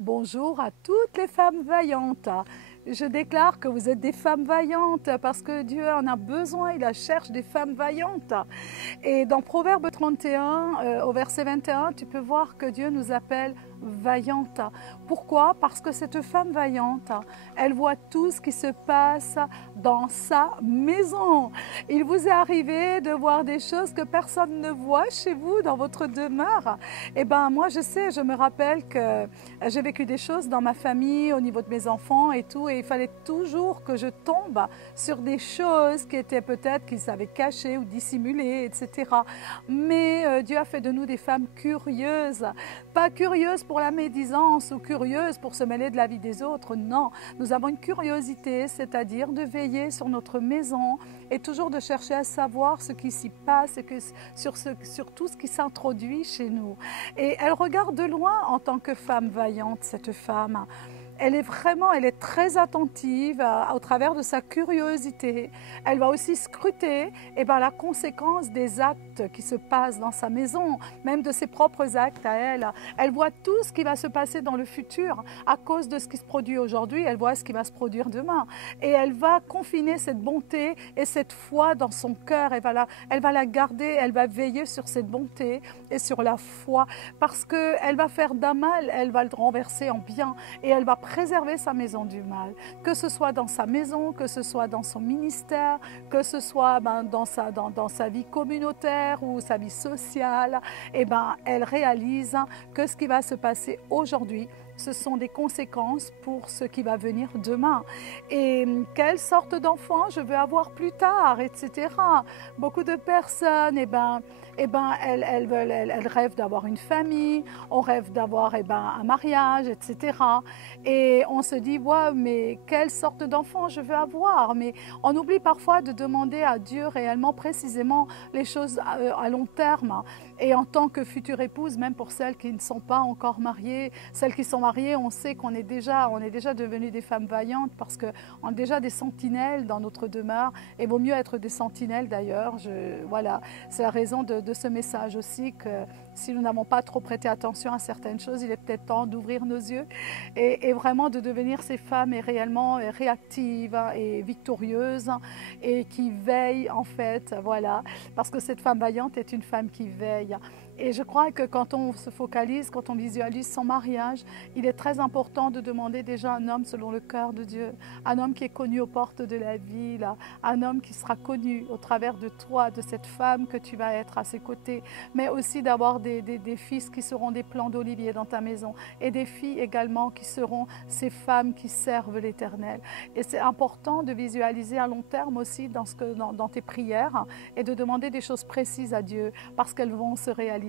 Bonjour à toutes les femmes vaillantes. Je déclare que vous êtes des femmes vaillantes parce que Dieu en a besoin, il cherche des femmes vaillantes. Et dans Proverbe 31, au verset 21, tu peux voir que Dieu nous appelle vaillantes. Pourquoi? Parce que cette femme vaillante, elle voit tout ce qui se passe dans sa maison. Il vous est arrivé de voir des choses que personne ne voit chez vous, dans votre demeure. Eh bien, moi, je sais, je me rappelle que j'ai vécu des choses dans ma famille, au niveau de mes enfants et tout, et il fallait toujours que je tombe sur des choses qui étaient peut-être qu'ils savaient cacher ou dissimuler, etc. Mais Dieu a fait de nous des femmes curieuses, pas curieuses pour la médisance ou curieuses pour se mêler de la vie des autres, non. Nous avons une curiosité, c'est-à-dire de veiller sur notre maison et toujours de chercher à savoir ce qui s'y passe et sur tout ce qui s'introduit chez nous. Et elle regarde de loin en tant que femme vaillante, cette femme. Elle est très attentive au travers de sa curiosité. Elle va aussi scruter la conséquence des actes qui se passent dans sa maison, même de ses propres actes à elle. Elle voit tout ce qui va se passer dans le futur à cause de ce qui se produit aujourd'hui. Elle voit ce qui va se produire demain. Et elle va confiner cette bonté et cette foi dans son cœur. Elle va la garder, elle va veiller sur cette bonté et sur la foi parce qu'elle va faire d'un mal, elle va le renverser en bien et elle va préserver sa maison du mal, que ce soit dans sa maison, que ce soit dans son ministère, que ce soit dans sa vie communautaire ou sa vie sociale. Elle réalise que ce qui va se passer aujourd'hui, ce sont des conséquences pour ce qui va venir demain. Et quelle sorte d'enfant je veux avoir plus tard, etc. Beaucoup de personnes, elles rêvent d'avoir une famille, on rêve d'avoir un mariage, etc. Et on se dit, ouais, mais quelle sorte d'enfant je veux avoir? Mais on oublie parfois de demander à Dieu réellement, précisément, les choses à long terme. Et en tant que future épouse, même pour celles qui ne sont pas encore mariées, celles qui sont mariées, on sait qu'on est déjà devenues des femmes vaillantes parce qu'on est déjà des sentinelles dans notre demeure. Et il vaut mieux être des sentinelles d'ailleurs. Voilà, c'est la raison de ce message aussi que si nous n'avons pas trop prêté attention à certaines choses, il est peut-être temps d'ouvrir nos yeux et vraiment de devenir ces femmes réellement réactives et victorieuses et qui veillent en fait, voilà, parce que cette femme vaillante est une femme qui veille. Et je crois que quand on se focalise, quand on visualise son mariage, il est très important de demander déjà un homme selon le cœur de Dieu, un homme qui est connu aux portes de la ville, un homme qui sera connu au travers de toi, de cette femme que tu vas être à ses côtés, mais aussi d'avoir des fils qui seront des plants d'olivier dans ta maison et des filles également qui seront ces femmes qui servent l'Éternel. Et c'est important de visualiser à long terme aussi dans tes prières et de demander des choses précises à Dieu parce qu'elles vont se réaliser.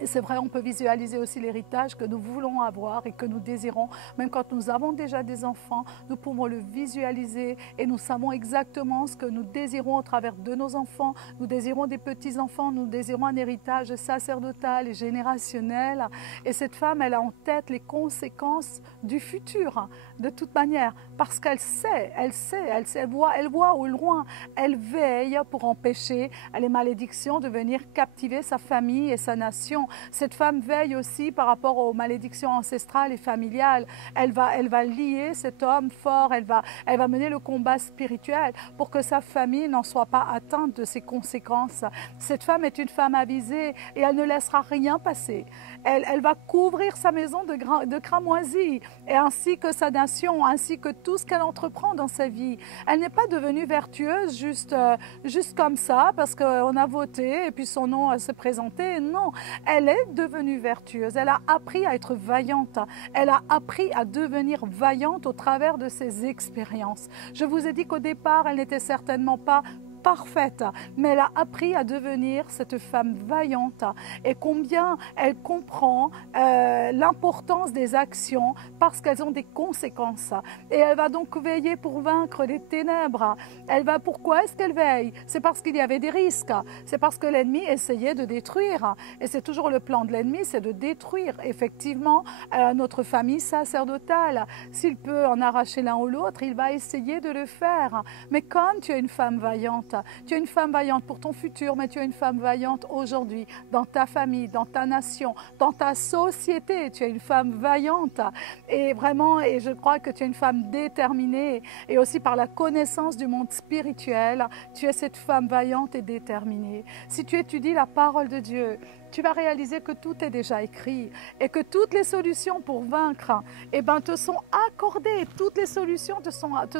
Et c'est vrai, on peut visualiser aussi l'héritage que nous voulons avoir et que nous désirons. Même quand nous avons déjà des enfants, nous pouvons le visualiser et nous savons exactement ce que nous désirons au travers de nos enfants. Nous désirons des petits-enfants, nous désirons un héritage sacerdotal et générationnel. Et cette femme, elle a en tête les conséquences du futur, de toute manière, parce qu'elle sait, elle voit au loin, elle veille pour empêcher les malédictions de venir captiver sa famille et sa nation. Cette femme veille aussi par rapport aux malédictions ancestrales et familiales. Elle va lier cet homme fort, elle va mener le combat spirituel pour que sa famille n'en soit pas atteinte de ses conséquences. Cette femme est une femme avisée et elle ne laissera rien passer. Elle va couvrir sa maison de cramoisie, et ainsi que sa nation, ainsi que tout ce qu'elle entreprend dans sa vie. Elle n'est pas devenue vertueuse juste comme ça, parce qu'on a voté et puis son nom s'est présenté. Non, elle est devenue vertueuse. Elle a appris à être vaillante. Elle a appris à devenir vaillante au travers de ses expériences. Je vous ai dit qu'au départ, elle n'était certainement pas parfaite, mais elle a appris à devenir cette femme vaillante et combien elle comprend l'importance des actions parce qu'elles ont des conséquences. Et elle va donc veiller pour vaincre les ténèbres. Pourquoi est-ce qu'elle veille? C'est parce qu'il y avait des risques, c'est parce que l'ennemi essayait de détruire. Et c'est toujours le plan de l'ennemi, c'est de détruire effectivement notre famille sacerdotale. S'il peut en arracher l'un ou l'autre, il va essayer de le faire. Mais comme tu es une femme vaillante, vaillante. Tu es une femme vaillante pour ton futur, mais tu es une femme vaillante aujourd'hui, dans ta famille, dans ta nation, dans ta société. Tu es une femme vaillante. Et vraiment, et je crois que tu es une femme déterminée. Et aussi par la connaissance du monde spirituel, tu es cette femme vaillante et déterminée. Si tu étudies la parole de Dieu, tu vas réaliser que tout est déjà écrit et que toutes les solutions pour vaincre te sont accordées. Toutes les solutions te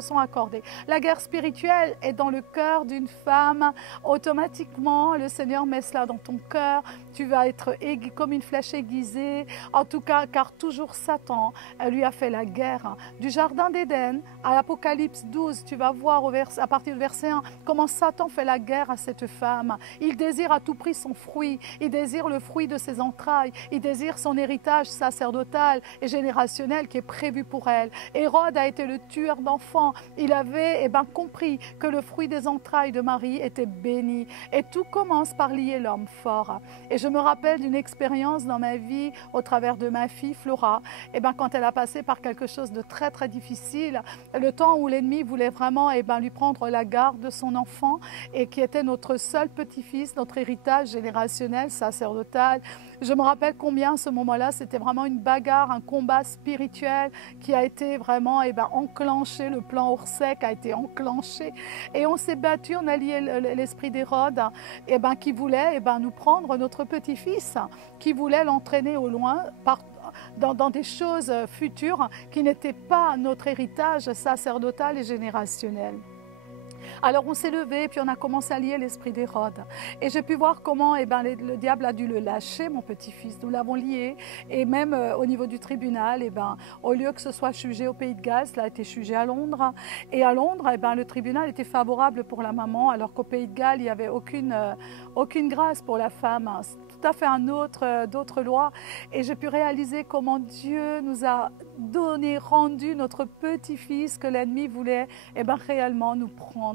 sont accordées. La guerre spirituelle est dans le cœur d'une femme. Automatiquement, le Seigneur met cela dans ton cœur. Tu vas être comme une flèche aiguisée. En tout cas, car toujours Satan lui a fait la guerre. Du jardin d'Éden à l'Apocalypse 12, tu vas voir à partir du verset 1 comment Satan fait la guerre à cette femme. Il désire à tout prix son fruit. Il désire le fruit de ses entrailles. Il désire son héritage sacerdotal et générationnel qui est prévu pour elle. Hérode a été le tueur d'enfants. Il avait compris que le fruit des entrailles de Marie était béni. Et tout commence par lier l'homme fort. Et je me rappelle d'une expérience dans ma vie au travers de ma fille Flora. Quand elle a passé par quelque chose de très très difficile, le temps où l'ennemi voulait vraiment lui prendre la garde de son enfant et qui était notre seul petit-fils, notre héritage générationnel, sacerdotal. Je me rappelle combien à ce moment-là, c'était vraiment une bagarre, un combat spirituel qui a été vraiment enclenché, le plan Orsec a été enclenché et on s'est battu, on a lié l'esprit d'Hérode qui voulait nous prendre notre petit-fils, qui voulait l'entraîner au loin dans des choses futures qui n'étaient pas notre héritage sacerdotal et générationnel. Alors on s'est levé, puis on a commencé à lier l'esprit d'Hérode. Et j'ai pu voir comment le diable a dû le lâcher, mon petit-fils. Nous l'avons lié. Et même au niveau du tribunal, au lieu que ce soit jugé au Pays de Galles, cela a été jugé à Londres. Et à Londres, le tribunal était favorable pour la maman, alors qu'au Pays de Galles, il n'y avait aucune grâce pour la femme. Tout à fait d'autres lois. Et j'ai pu réaliser comment Dieu nous a rendu notre petit-fils que l'ennemi voulait réellement nous prendre.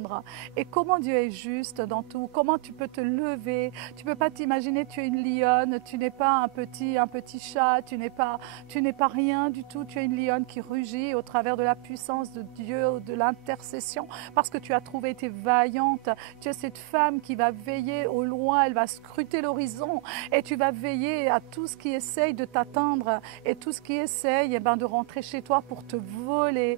Et comment Dieu est juste dans tout, comment tu peux te lever, tu ne peux pas t'imaginer, tu es une lionne, tu n'es pas un petit chat, tu n'es pas rien du tout, tu es une lionne qui rugit au travers de la puissance de Dieu, de l'intercession, parce que tu as trouvé, tu es vaillante, tu es cette femme qui va veiller au loin, elle va scruter l'horizon et tu vas veiller à tout ce qui essaye de t'atteindre et tout ce qui essaye de rentrer chez toi pour te voler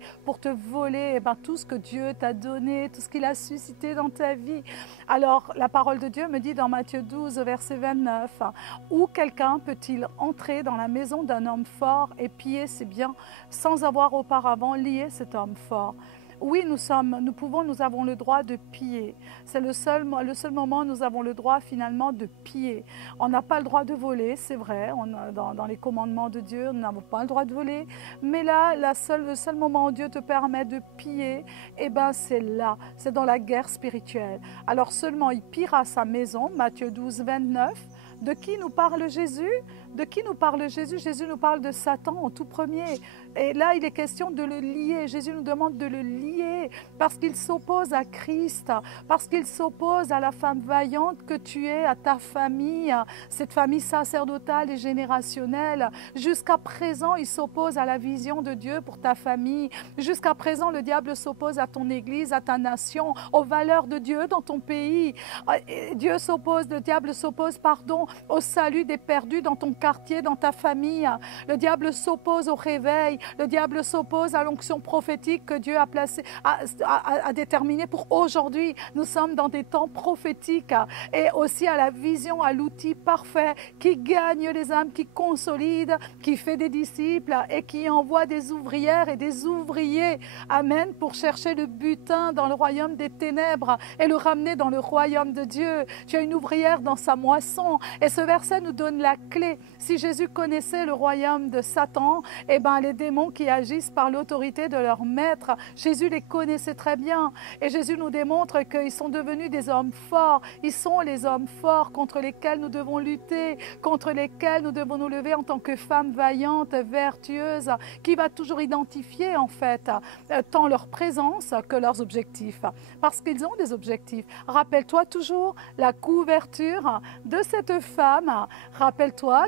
tout ce que Dieu t'a donné, tout ce qu'il a suscité dans ta vie. Alors, la parole de Dieu me dit dans Matthieu 12, verset 29, « Où quelqu'un peut-il entrer dans la maison d'un homme fort et piller ses biens sans avoir auparavant lié cet homme fort ?» Oui, nous avons le droit de piller. C'est le seul moment où nous avons le droit finalement de piller. On n'a pas le droit de voler, c'est vrai. Dans les commandements de Dieu, nous n'avons pas le droit de voler. Mais là, le seul moment où Dieu te permet de piller, c'est là, c'est dans la guerre spirituelle. Alors seulement il pillera sa maison, Matthieu 12, 29. De qui nous parle Jésus? De qui nous parle Jésus? Jésus nous parle de Satan en tout premier. Et là, il est question de le lier. Jésus nous demande de le lier parce qu'il s'oppose à Christ, parce qu'il s'oppose à la femme vaillante que tu es, à ta famille, cette famille sacerdotale et générationnelle. Jusqu'à présent, il s'oppose à la vision de Dieu pour ta famille. Jusqu'à présent, le diable s'oppose à ton église, à ta nation, aux valeurs de Dieu dans ton pays. Le diable s'oppose, au salut des perdus dans ton quartier, dans ta famille. Le diable s'oppose au réveil. Le diable s'oppose à l'onction prophétique que Dieu a déterminée pour aujourd'hui. Nous sommes dans des temps prophétiques et aussi à la vision, à l'outil parfait qui gagne les âmes, qui consolide, qui fait des disciples et qui envoie des ouvrières et des ouvriers. Amen. Pour chercher le butin dans le royaume des ténèbres et le ramener dans le royaume de Dieu. Tu as une ouvrière dans sa moisson. Et ce verset nous donne la clé. Si Jésus connaissait le royaume de Satan, les démons qui agissent par l'autorité de leur maître, Jésus les connaissait très bien. Et Jésus nous démontre qu'ils sont devenus des hommes forts. Ils sont les hommes forts contre lesquels nous devons lutter, contre lesquels nous devons nous lever en tant que femmes vaillantes, vertueuses, qui va toujours identifier en fait tant leur présence que leurs objectifs. Parce qu'ils ont des objectifs. Rappelle-toi toujours la couverture de cette femme, rappelle-toi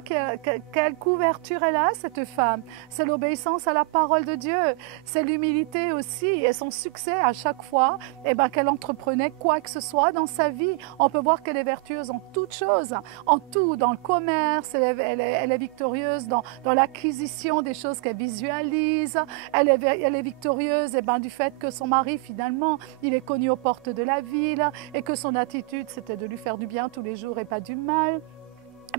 quelle couverture elle a, cette femme. C'est l'obéissance à la parole de Dieu. C'est l'humilité aussi et son succès à chaque fois qu'elle entreprenait quoi que ce soit dans sa vie. On peut voir qu'elle est vertueuse en toutes choses, en tout, dans le commerce, elle est victorieuse dans l'acquisition des choses qu'elle visualise. Elle est victorieuse du fait que son mari, finalement, il est connu aux portes de la ville et que son attitude, c'était de lui faire du bien tous les jours et pas du mal.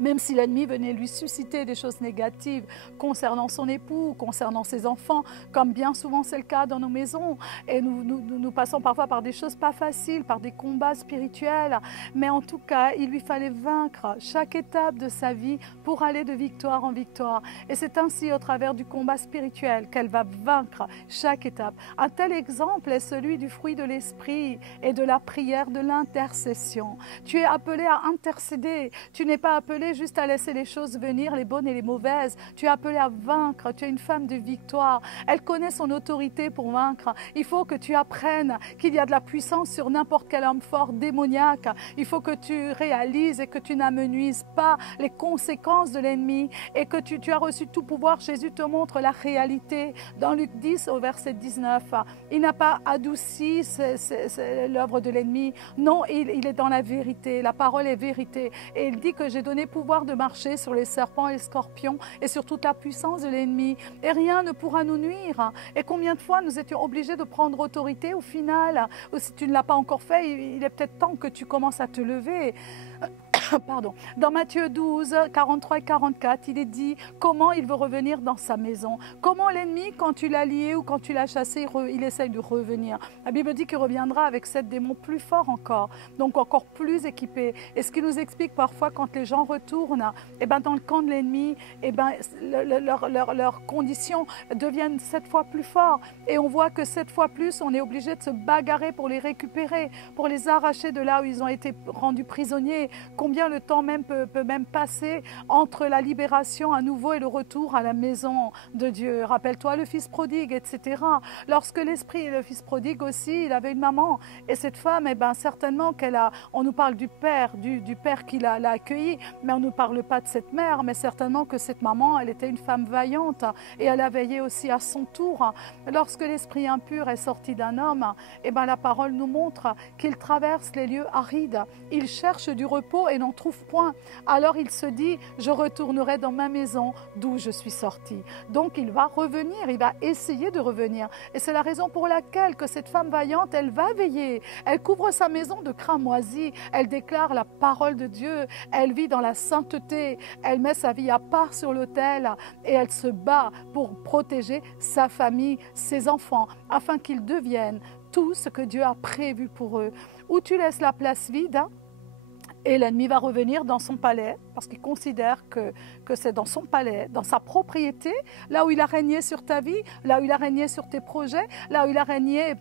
Même si l'ennemi venait lui susciter des choses négatives concernant son époux, concernant ses enfants, comme bien souvent c'est le cas dans nos maisons. Et nous passons parfois par des choses pas faciles, par des combats spirituels. Mais en tout cas, il lui fallait vaincre chaque étape de sa vie pour aller de victoire en victoire. Et c'est ainsi, au travers du combat spirituel, qu'elle va vaincre chaque étape. Un tel exemple est celui du fruit de l'esprit et de la prière, de l'intercession. Tu es appelé à intercéder. Tu n'es pas appelé juste à laisser les choses venir, les bonnes et les mauvaises. Tu es appelé à vaincre. Tu es une femme de victoire. Elle connaît son autorité pour vaincre. Il faut que tu apprennes qu'il y a de la puissance sur n'importe quel homme fort démoniaque. Il faut que tu réalises et que tu n'amenuises pas les conséquences de l'ennemi et que tu as reçu tout pouvoir. Jésus te montre la réalité. Dans Luc 10 au verset 19, il n'a pas adouci l'œuvre de l'ennemi. Non, il est dans la vérité. La parole est vérité. Et il dit que j'ai donné pouvoir de marcher sur les serpents et les scorpions et sur toute la puissance de l'ennemi. Et rien ne pourra nous nuire. Et combien de fois nous étions obligés de prendre autorité au final? Ou si tu ne l'as pas encore fait, il est peut-être temps que tu commences à te lever. Pardon. Dans Matthieu 12, 43 et 44, il est dit comment il veut revenir dans sa maison. Comment l'ennemi, quand tu l'as lié ou quand tu l'as chassé, il essaye de revenir. La Bible dit qu'il reviendra avec 7 démons plus forts encore, donc encore plus équipés. Et ce qui nous explique parfois quand les gens retournent dans le camp de l'ennemi, leurs conditions deviennent 7 fois plus fortes. Et on voit que 7 fois plus, on est obligé de se bagarrer pour les récupérer, pour les arracher de là où ils ont été rendus prisonniers. Combien le temps même peut même passer entre la libération à nouveau et le retour à la maison de Dieu. Rappelle-toi le fils prodigue, etc. Lorsque l'esprit, le fils prodigue aussi, il avait une maman. Et cette femme, certainement on nous parle du père qui l'a accueilli, mais on ne nous parle pas de cette mère, mais certainement que cette maman, elle était une femme vaillante et elle a veillé aussi à son tour. Lorsque l'esprit impur est sorti d'un homme, la parole nous montre qu'il traverse les lieux arides. Il cherche du repos et n'en trouve point. Alors il se dit, je retournerai dans ma maison d'où je suis sorti. Donc il va revenir, il va essayer de revenir. Et c'est la raison pour laquelle que cette femme vaillante, elle va veiller. Elle couvre sa maison de cramoisis. Elle déclare la parole de Dieu. Elle vit dans la sainteté. Elle met sa vie à part sur l'autel et elle se bat pour protéger sa famille, ses enfants, afin qu'ils deviennent tout ce que Dieu a prévu pour eux. Où tu laisses la place vide, et l'ennemi va revenir dans son palais, parce qu'il considère que c'est dans son palais, dans sa propriété, là où il a régné sur ta vie, là où il a régné sur tes projets, là où il a régné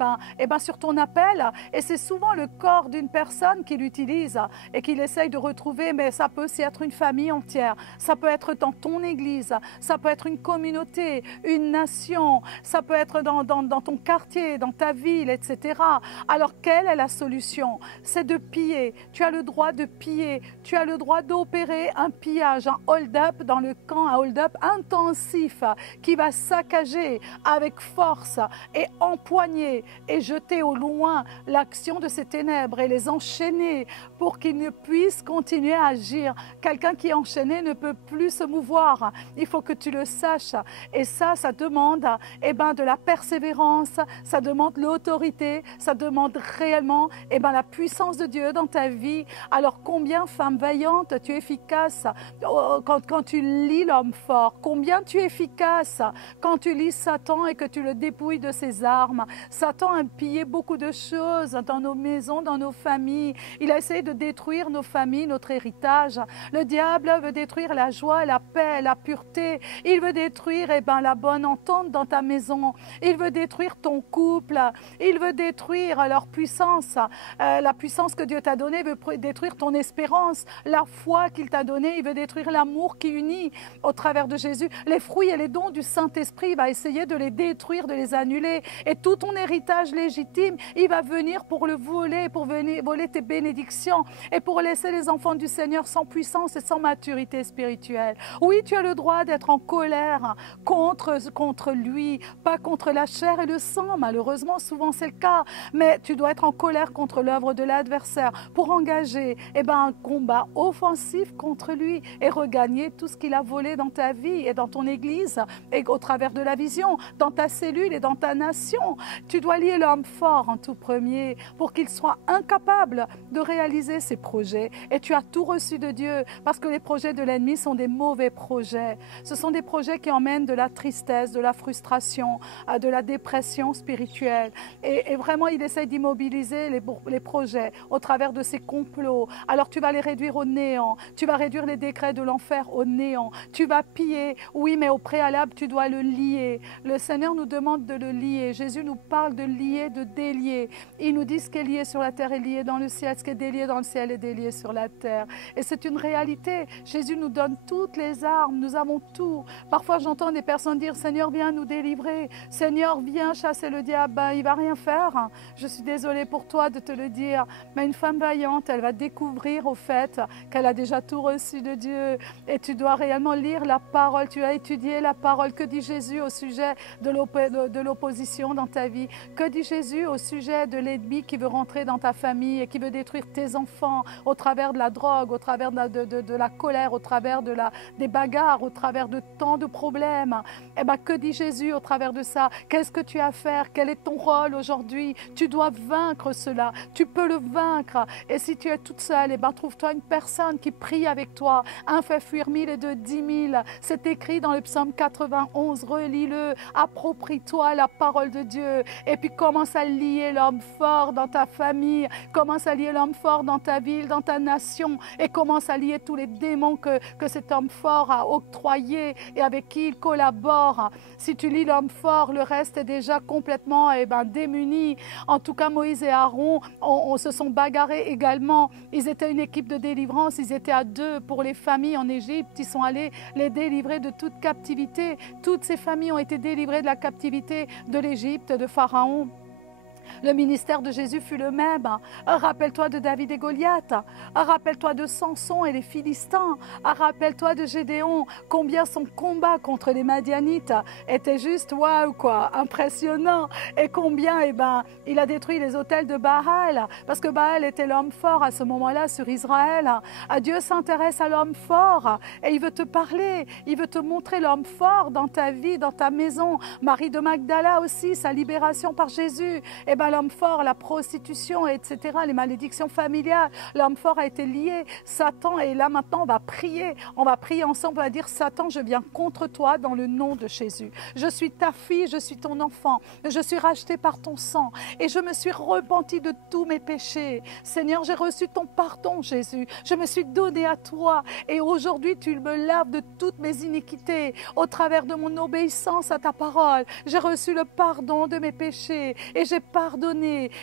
sur ton appel. Et c'est souvent le corps d'une personne qu'il utilise et qu'il essaye de retrouver, mais ça peut aussi être une famille entière, ça peut être dans ton église, ça peut être une communauté, une nation, ça peut être dans ton quartier, dans ta ville, etc. Alors, quelle est la solution? C'est de piller. Tu as le droit de piller, tu as le droit d'opérer un pillage, un hold-up dans le camp, un hold-up intensif qui va saccager avec force et empoigner et jeter au loin l'action de ces ténèbres et les enchaîner pour qu'ils ne puissent continuer à agir. Quelqu'un qui est enchaîné ne peut plus se mouvoir. Il faut que tu le saches. Et ça demande de la persévérance, ça demande l'autorité, ça demande réellement la puissance de Dieu dans ta vie. Alors combien, femme vaillante, tu es efficace quand tu lis l'homme fort. Combien tu es efficace quand tu lis Satan et que tu le dépouilles de ses armes. Satan a pillé beaucoup de choses dans nos maisons, dans nos familles. Il a essayé de détruire nos familles, notre héritage. Le diable veut détruire la joie, la paix, la pureté. Il veut détruire la bonne entente dans ta maison. Il veut détruire ton couple. Il veut détruire leur puissance. La puissance que Dieu t'a donnée veut détruire ton espérance, la foi qu'il t'a t'a donné. Il veut détruire l'amour qui unit au travers de Jésus. Les fruits et les dons du Saint-Esprit, il va essayer de les détruire, de les annuler. Et tout ton héritage légitime, il va venir pour le voler, pour venir voler tes bénédictions et pour laisser les enfants du Seigneur sans puissance et sans maturité spirituelle. Oui, tu as le droit d'être en colère contre lui, pas contre la chair et le sang. Malheureusement, souvent c'est le cas. Mais tu dois être en colère contre l'œuvre de l'adversaire pour engager un combat offensif contre lui et regagner tout ce qu'il a volé dans ta vie et dans ton église et au travers de la vision, dans ta cellule et dans ta nation. Tu dois lier l'homme fort en tout premier pour qu'il soit incapable de réaliser ses projets. Et tu as tout reçu de Dieu parce que les projets de l'ennemi sont des mauvais projets. Ce sont des projets qui emmènent de la tristesse, de la frustration, de la dépression spirituelle. Et vraiment, il essaye d'immobiliser les projets au travers de ces complots. Alors tu vas les réduire au néant. Tu vas réduire les décrets de l'enfer au néant. Tu vas piller. Oui, mais au préalable, tu dois le lier. Le Seigneur nous demande de le lier. Jésus nous parle de lier, de délier. Il nous dit ce qui est lié sur la terre est lié dans le ciel. Ce qui est délié dans le ciel est délié sur la terre. Et c'est une réalité. Jésus nous donne toutes les armes. Nous avons tout. Parfois, j'entends des personnes dire, Seigneur, viens nous délivrer. Seigneur, viens chasser le diable. Ben, il ne va rien faire. Je suis désolée pour toi de te le dire. Mais une femme vaillante, elle va découvrir au fait qu'elle a déjà tout reçu de Dieu. Et tu dois réellement lire la parole. Tu as étudié la parole. Que dit Jésus au sujet de l'opposition dans ta vie? Que dit Jésus au sujet de l'ennemi qui veut rentrer dans ta famille et qui veut détruire tes enfants au travers de la drogue, au travers de la colère, au travers des bagarres, au travers de tant de problèmes? Que dit Jésus au travers de ça? Qu'est-ce que tu as à faire? Quel est ton rôle aujourd'hui? Tu dois vaincre cela. Tu peux le vaincre. Et si tu es toute seule, trouve-toi une personne qui prie avec toi. Un fait fuir 1000 et deux 10 000. C'est écrit dans le psaume 91. Relis-le. Approprie-toi la parole de Dieu. Et puis commence à lier l'homme fort dans ta famille. Commence à lier l'homme fort dans ta ville, dans ta nation. Et commence à lier tous les démons que cet homme fort a octroyés et avec qui il collabore. Si tu lis l'homme fort, le reste est déjà complètement démuni. En tout cas, Moïse et Aaron se sont bagarrés également. Ils étaient une équipe de délivrance. Ils étaient à deux pour les familles en Égypte. Ils sont allés les délivrer de toute captivité. Toutes ces familles ont été délivrées de la captivité de l'Égypte, de Pharaon. Le ministère de Jésus fut le même. Rappelle-toi de David et Goliath. Rappelle-toi de Samson et les Philistins. Rappelle-toi de Gédéon. Combien son combat contre les Madianites était juste waouh quoi, impressionnant. Et combien il a détruit les autels de Baal. Parce que Baal était l'homme fort à ce moment-là sur Israël. Dieu s'intéresse à l'homme fort et il veut te parler. Il veut te montrer l'homme fort dans ta vie, dans ta maison. Marie de Magdala aussi, sa libération par Jésus. L'homme fort, la prostitution, etc., les malédictions familiales, l'homme fort a été lié. Satan, et là maintenant on va prier ensemble, on va dire Satan, je viens contre toi dans le nom de Jésus. Je suis ta fille, je suis ton enfant, je suis racheté par ton sang et je me suis repenti de tous mes péchés. Seigneur, j'ai reçu ton pardon, Jésus. Je me suis donné à toi et aujourd'hui tu me laves de toutes mes iniquités au travers de mon obéissance à ta parole. J'ai reçu le pardon de mes péchés et j'ai pardonné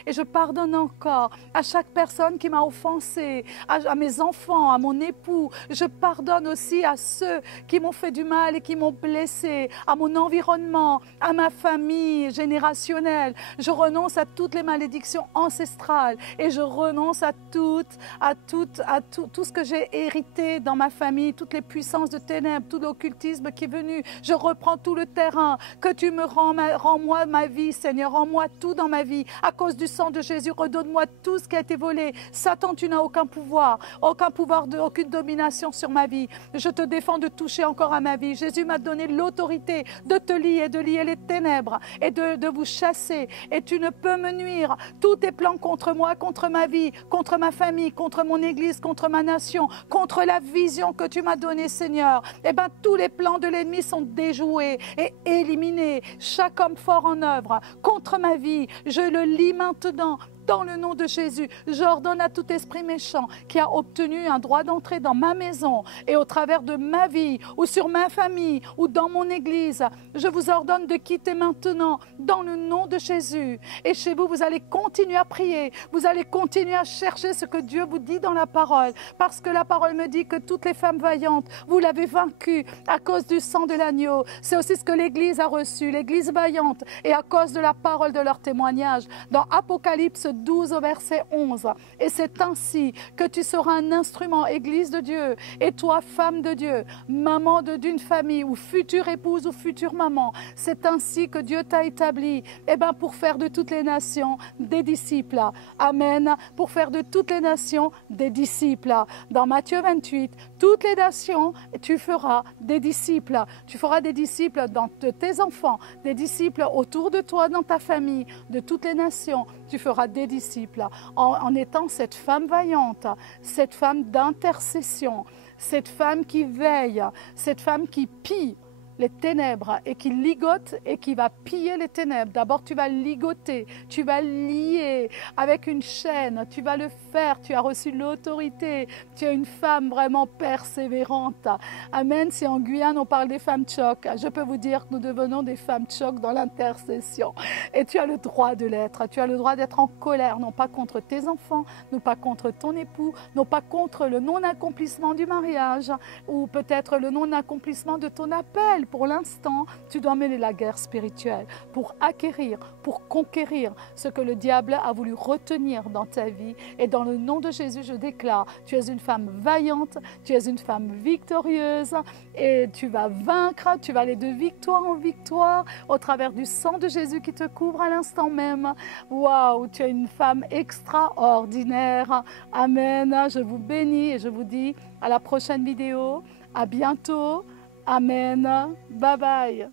et je pardonne encore à chaque personne qui m'a offensé, à mes enfants, à mon époux. Je pardonne aussi à ceux qui m'ont fait du mal et qui m'ont blessé, à mon environnement, à ma famille générationnelle. Je renonce à toutes les malédictions ancestrales et je renonce à tout ce que j'ai hérité dans ma famille, toutes les puissances de ténèbres, tout l'occultisme qui est venu. Je reprends tout le terrain, que tu me rends-moi ma vie, Seigneur, rends-moi tout dans ma vie. À cause du sang de Jésus, redonne-moi tout ce qui a été volé. Satan, tu n'as aucun pouvoir, aucune domination sur ma vie. Je te défends de toucher encore à ma vie. Jésus m'a donné l'autorité de te lier, de lier les ténèbres et de vous chasser. Et tu ne peux me nuire. Tous tes plans contre moi, contre ma vie, contre ma famille, contre mon église, contre ma nation, contre la vision que tu m'as donnée, Seigneur. Tous les plans de l'ennemi sont déjoués et éliminés. Chaque homme fort en œuvre contre ma vie, je le lis maintenant Dans le nom de Jésus, j'ordonne à tout esprit méchant qui a obtenu un droit d'entrée dans ma maison et au travers de ma vie ou sur ma famille ou dans mon église, je vous ordonne de quitter maintenant dans le nom de Jésus. Et chez vous, vous allez continuer à prier, vous allez continuer à chercher ce que Dieu vous dit dans la parole, parce que la parole me dit que toutes les femmes vaillantes, vous l'avez vaincu à cause du sang de l'agneau. C'est aussi ce que l'Église a reçu, l'Église vaillante, et à cause de la parole de leur témoignage. Dans Apocalypse 12 au verset 11, et c'est ainsi que tu seras un instrument, Église de Dieu, et toi, femme de Dieu, maman d'une famille, ou future épouse ou future maman, c'est ainsi que Dieu t'a établi, pour faire de toutes les nations des disciples. Amen. Pour faire de toutes les nations des disciples. Dans Matthieu 28, toutes les nations, tu feras des disciples. Tu feras des disciples dans tes enfants, des disciples autour de toi, dans ta famille, de toutes les nations. Tu feras des disciples en étant cette femme vaillante, cette femme d'intercession, cette femme qui veille, cette femme qui pille les ténèbres et qui ligote et qui va piller les ténèbres. D'abord, tu vas ligoter, tu vas lier avec une chaîne, tu vas le faire, tu as reçu l'autorité, tu es une femme vraiment persévérante. Amen. Si en Guyane, on parle des femmes choc, je peux vous dire que nous devenons des femmes choc dans l'intercession. Et tu as le droit de l'être, tu as le droit d'être en colère, non pas contre tes enfants, non pas contre ton époux, non pas contre le non-accomplissement du mariage ou peut-être le non-accomplissement de ton appel. Pour l'instant, tu dois mener la guerre spirituelle pour acquérir, pour conquérir ce que le diable a voulu retenir dans ta vie. Et dans le nom de Jésus, je déclare, tu es une femme vaillante, tu es une femme victorieuse et tu vas vaincre, tu vas aller de victoire en victoire au travers du sang de Jésus qui te couvre à l'instant même. Waouh, tu es une femme extraordinaire. Amen. Je vous bénis et je vous dis à la prochaine vidéo. À bientôt. Amen. Bye bye.